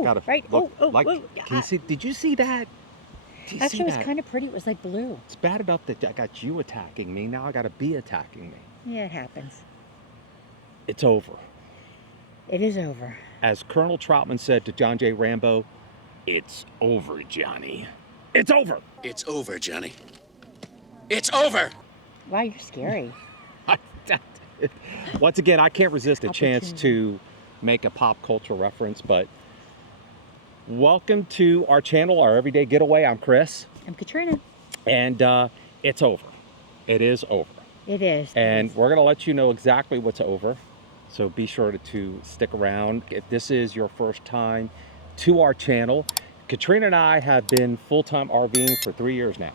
I gotta right. look like. Oh. Can you see? Did you see that? Do you see Actually, it was that? kind of pretty. It was like blue. It's bad enough that I got you attacking me. Now I got a bee attacking me. Yeah, it happens. It's over. It is over. As Colonel Troutman said to John J. Rambo, it's over, Johnny. It's over. It's over, Johnny. It's over. Wow, you're scary. Once again, I can't resist a chance to make a pop culture reference, but welcome to our channel, Our Everyday Getaway. I'm Chris. I'm Katrina. And it's over. It is over. It is. And we're going to let you know exactly what's over. So be sure to stick around. If this is your first time to our channel, Katrina and I have been full-time RVing for 3 years now.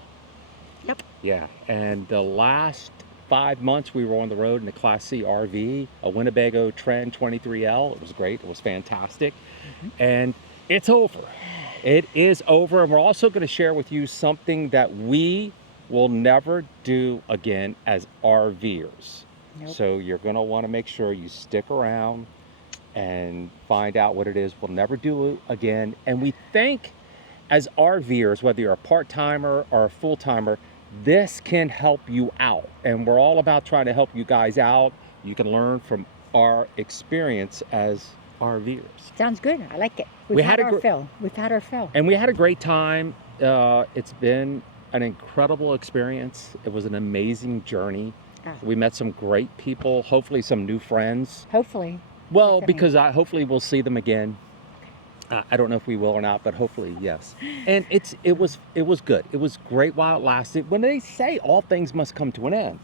Yep. Yeah, and the last 5 months we were on the road in a Class C RV, a Winnebago Trend 23L. It was great. It was fantastic. And it's over. It is over. And we're also going to share with you something that we will never do again as RVers. Nope. So you're going to want to make sure you stick around and find out what it is we'll never do again. And we think as RVers, whether you're a part-timer or a full-timer, this can help you out. And we're all about trying to help you guys out. You can learn from our experience as RVers. Sounds good. I like it. We've had our fill. We've had our fill. And we had a great time. It's been an incredible experience. It was an amazing journey. We met some great people, hopefully some new friends. Hopefully. Well, because hopefully we'll see them again. I don't know if we will or not, but hopefully, yes. And it was good. It was great while it lasted. When they say all things must come to an end.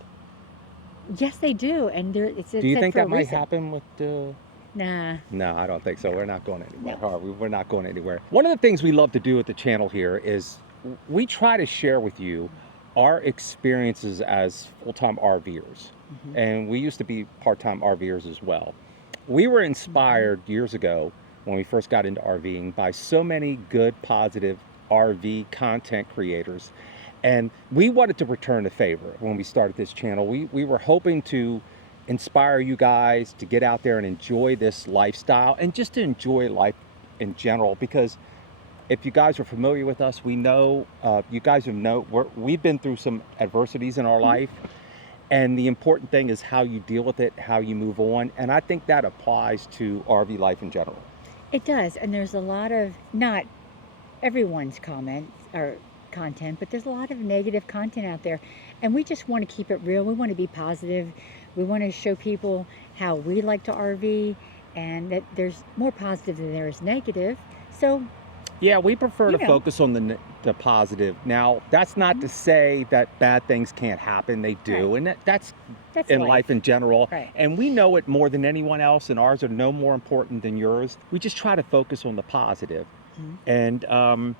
Yes, they do. And it's do you think that might happen with the... Nah. No, I don't think so. We're not going anywhere. No. We're not going anywhere. One of the things we love to do at the channel here is we try to share with you our experiences as full-time RVers. And we used to be part-time RVers as well. We were inspired years ago when we first got into RVing by so many good, positive RV content creators. And we wanted to return the favor when we started this channel. We were hoping to inspire you guys to get out there and enjoy this lifestyle and just to enjoy life in general, because if you guys are familiar with us, we know, you guys know, we've been through some adversities in our life, and the important thing is how you deal with it, how you move on, and I think that applies to RV life in general. It does, and there's a lot of, not everyone's comments or content, but there's a lot of negative content out there, and we just want to keep it real. We want to be positive. We want to show people how we like to RV, and that there's more positive than there is negative. So yeah, we prefer to focus on the positive. Now, that's not to say that bad things can't happen. They do, and that's in life in general. Right. And we know it more than anyone else, and ours are no more important than yours. We just try to focus on the positive. And I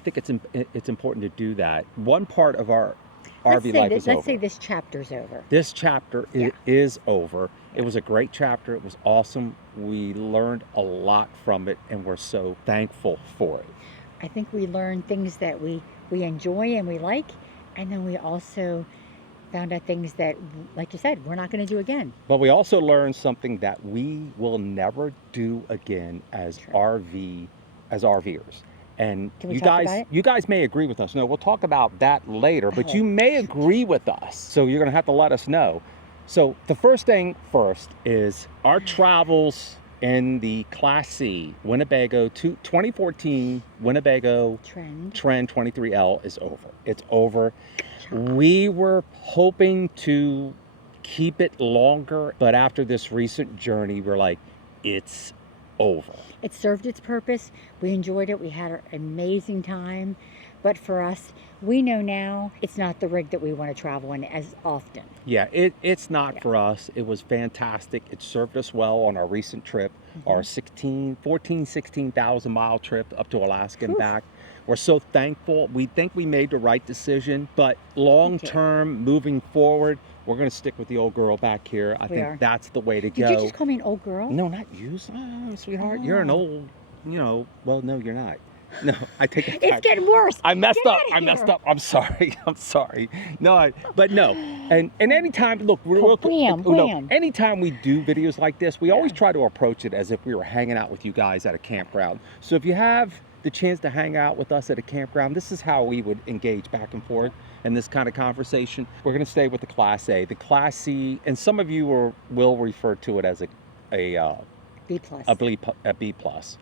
think it's important to do that. One part of our RV life is over. Let's say this chapter's over. This chapter is over. It was a great chapter. It was awesome. We learned a lot from it, and we're so thankful for it. I think we learned things that we enjoy and we like, and then we also found out things that, like you said, we're not going to do again. But we also learned something that we will never do again as RVers. And you guys may agree with us. No, we'll talk about that later, but you may agree with us. So you're going to have to let us know. So the first thing first is our travels in the Class C Winnebago 2014 Winnebago Trend 23L is over. It's over. We were hoping to keep it longer, but after this recent journey, we're like, it's over. It served its purpose. We enjoyed it. We had an amazing time. But for us, we know now it's not the rig that we want to travel in as often. Yeah, it's not for us. It was fantastic. It served us well on our recent trip, our 16,000 mile trip up to Alaska and back. We're so thankful. We think we made the right decision, but long term, moving forward, we're going to stick with the old girl back here. I think that's the way to go. Did you just call me an old girl? No, not you, sweetheart. You're an old, well, no, you're not. No, I take it It's back. getting worse. I messed Get up. outta I messed here. up. I'm sorry. I'm sorry. No, but no. And anytime, look, anytime we do videos like this, we always try to approach it as if we were hanging out with you guys at a campground. So if you have the chance to hang out with us at a campground, this is how we would engage back and forth in this kind of conversation. We're going to stay with the Class A. The Class C, and some of you will refer to it as a B plus. a B plus.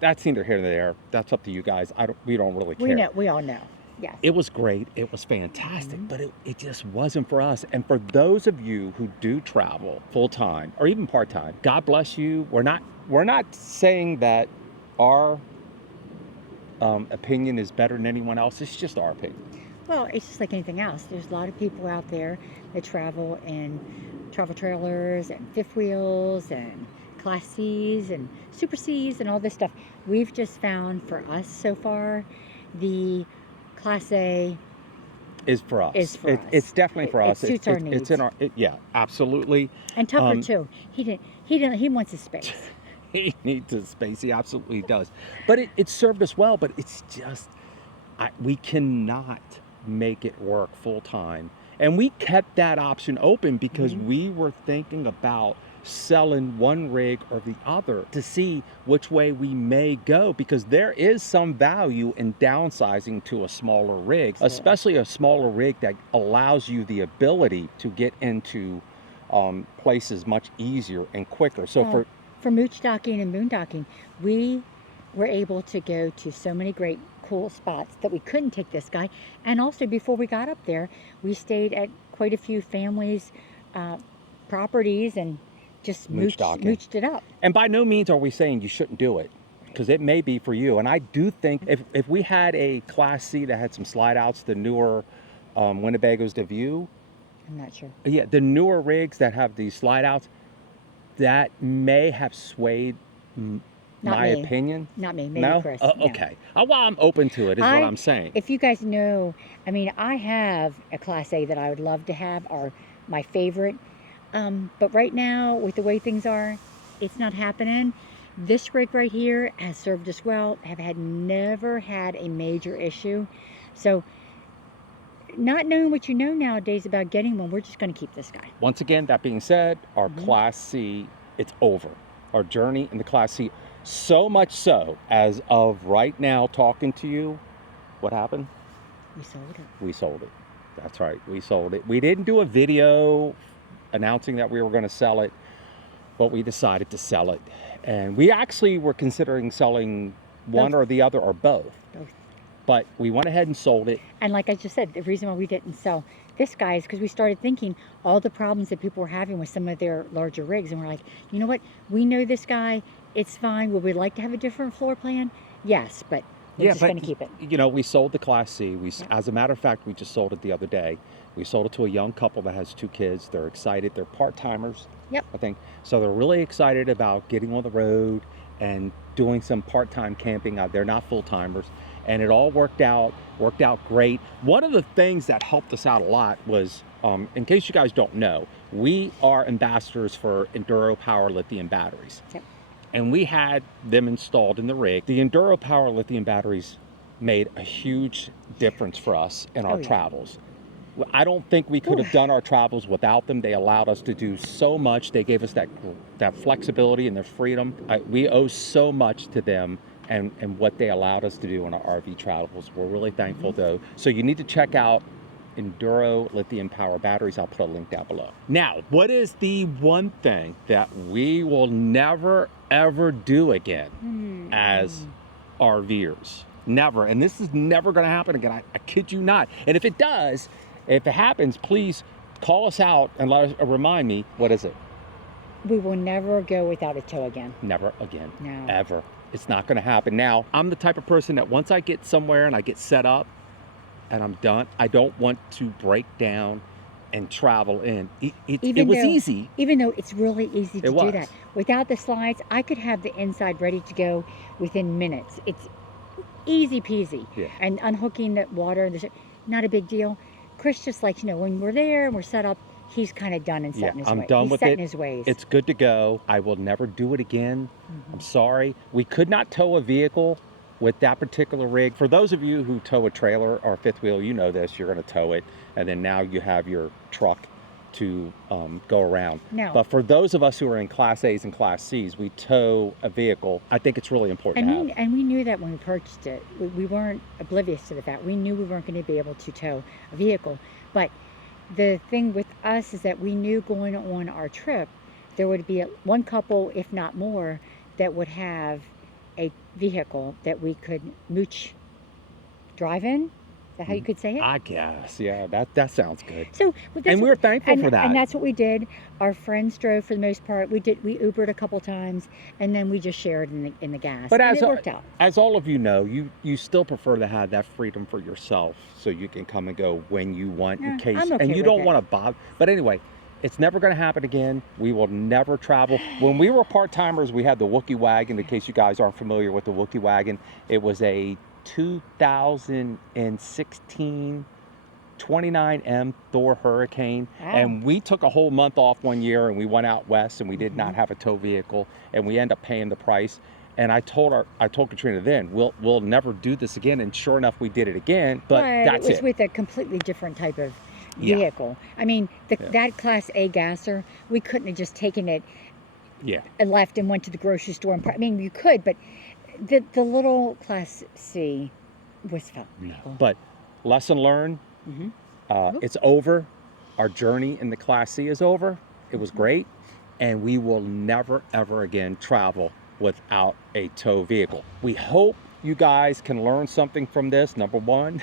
That's neither here nor there. That's up to you guys. We don't really care. We all know. Yes. It was great. It was fantastic, but it just wasn't for us. And for those of you who do travel full time or even part time, God bless you. We're not saying that our opinion is better than anyone else. It's just our opinion. Well, it's just like anything else. There's a lot of people out there that travel in travel trailers and fifth wheels and Class C's and Super C's and all this stuff. We've just found for us so far, the Class A is for us. It's definitely for us. It suits our needs. It's in our. Yeah, absolutely. And Tucker too. He wants his space. He needs his space. He absolutely does. But it served us well. But it's just we cannot make it work full time. And we kept that option open because we were thinking about selling one rig or the other to see which way we may go, because there is some value in downsizing to a smaller rig, especially a smaller rig that allows you the ability to get into places much easier and quicker. So for mooch docking and boondocking, we were able to go to so many great cool spots that we couldn't take this guy. And also before we got up there, we stayed at quite a few families' properties and just mooched it up. And by no means are we saying you shouldn't do it, because it may be for you. And I do think if we had a Class C that had some slide outs, the newer Winnebagos to view. I'm not sure. Yeah, the newer rigs that have these slide outs, that may have swayed my opinion. Not me, maybe no? Chris. Okay. Well, I'm open to it, is what I'm saying. If you guys know, I mean, I have a Class A that I would love to have, or my favorite. But right now, with the way things are, it's not happening. This rig right here has served us well. Never had a major issue. So, not knowing what you know nowadays about getting one, we're just going to keep this guy. Once again, that being said, our Class C, it's over. Our journey in the Class C. So much so, as of right now talking to you, what happened? We sold it. We sold it. That's right. We sold it. We didn't do a video announcing that we were going to sell it, but we decided to sell it. And we actually were considering selling one or the other or both. But we went ahead and sold it. And like I just said, the reason why we didn't sell this guy is because we started thinking all the problems that people were having with some of their larger rigs. And we're like, you know what? We know this guy. It's fine. Would we like to have a different floor plan? Yes, but we're just going to keep it. You know, we sold the Class C. As a matter of fact, we just sold it the other day. We sold it to a young couple that has 2 kids. They're excited. They're part-timers, I think. So they're really excited about getting on the road and doing some part-time camping out there, not full-timers. And it all worked out great. One of the things that helped us out a lot was, in case you guys don't know, we are ambassadors for Enduro Power Lithium batteries. Yep. And we had them installed in the rig. The Enduro Power Lithium batteries made a huge difference for us in our travels. I don't think we could have done our travels without them. They allowed us to do so much. They gave us that flexibility and their freedom. We owe so much to them and what they allowed us to do on our RV travels. We're really thankful though. So you need to check out Enduro lithium power batteries. I'll put a link down below. Now, what is the one thing that we will never ever do again as RVers? Never. And this is never going to happen again. I kid you not. And if it does, if it happens, please call us out and remind me, what is it? We will never go without a tow again. Never again. No. Ever. It's not going to happen. Now, I'm the type of person that once I get somewhere and I get set up and I'm done, I don't want to break down and travel in. It was easy. Even though it's really easy to do that. Was. Without the slides, I could have the inside ready to go within minutes. It's easy peasy. Yeah. And unhooking the water, not a big deal. Chris just likes, when we're there and we're set up, he's kind of done and set in his ways. I'm done he's with set it. in his ways. It's good to go. I will never do it again. I'm sorry. We could not tow a vehicle with that particular rig, for those of you who tow a trailer or a fifth wheel, you know this, you're going to tow it, and then now you have your truck to go around. No. But for those of us who are in Class A's and Class C's, we tow a vehicle. I think it's really important to have. And we knew that when we purchased it. We weren't oblivious to the fact. We knew we weren't going to be able to tow a vehicle. But the thing with us is that we knew going on our trip, there would be one couple, if not more, that would have a vehicle that we could mooch drive in. Is that how you could say it? I guess, yeah, that sounds good. So, And we're thankful for that. And that's what we did. Our friends drove for the most part. We Ubered a couple times, and then we just shared in the gas. But and it worked out. As all of you know, you still prefer to have that freedom for yourself, so you can come and go when you want, in case, I'm okay and you with don't it. want to bother. But anyway, it's never going to happen again. We will never travel. When we were part-timers, we had the Wookiee wagon. In case you guys aren't familiar with the Wookiee wagon, it was a 2016 29M Thor Hurricane. Wow. And we took a whole month off one year and we went out west and we did not have a tow vehicle, and we ended up paying the price. And I told Katrina then, we'll never do this again. And sure enough, we did it again, but that's it was with a completely different type of Yeah. vehicle. I mean, that Class A gasser, we couldn't have just taken it Yeah. and left and went to the grocery store. I mean, you could, but the little Class C was fun. No. But lesson learned, Mhm. it's over. Our journey in the Class C is over. It was great. And we will never, ever again travel without a tow vehicle. We hope you guys can learn something from this. Number one,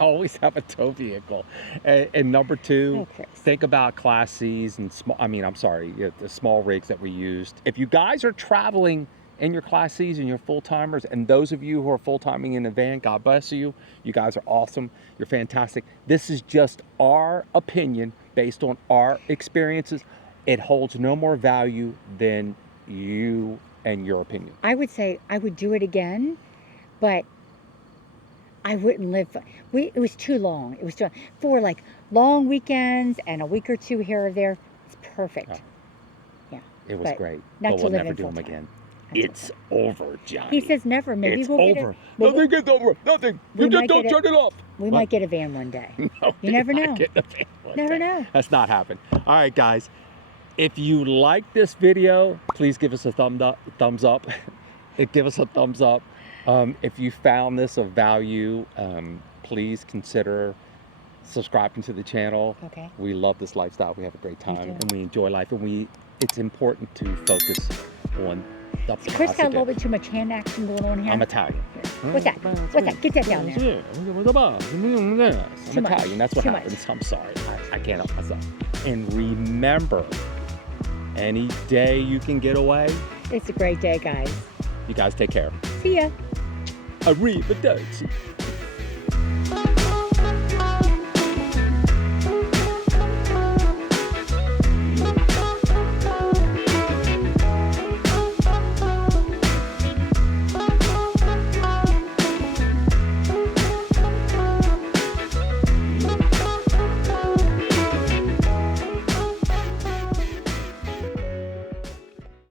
always have a tow vehicle. And number two, Oh, Chris. think about Class C's and the small rigs that we used. If you guys are traveling in your Class C's and your full-timers, and those of you who are full-timing in a van, God bless you. You guys are awesome. You're fantastic. This is just our opinion based on our experiences. It holds no more value than you and your opinion. I would say I would do it again, but I wouldn't live. It was too long. It was too for like long weekends and a week or two here or there. It's perfect. Oh. Yeah, It was but great. not But to we'll live never in do them full-time. again. That's It's over, Johnny. He says never. Maybe It's we'll over. Get a, Nothing gets over. Nothing. we You just might don't get turn it off. we What? might get a van one day. No, You never you're not know. getting a van one Never day. know. That's not happening. All right, guys. If you like this video, please give us a thumbs up. Give us a thumbs up. If you found this of value, please consider subscribing to the channel. Okay. We love this lifestyle. We have a great time do. and we enjoy life. And it's important to focus on the Chris got a little positive. bit too much hand action going on here. I'm Italian. What's that? What's that? Get that down there. I'm Too much. Italian. That's what Too happens. much. I'm sorry. I can't help myself. And remember, any day you can get away, It's a great day, guys. you guys take care. See ya. Arrivederci.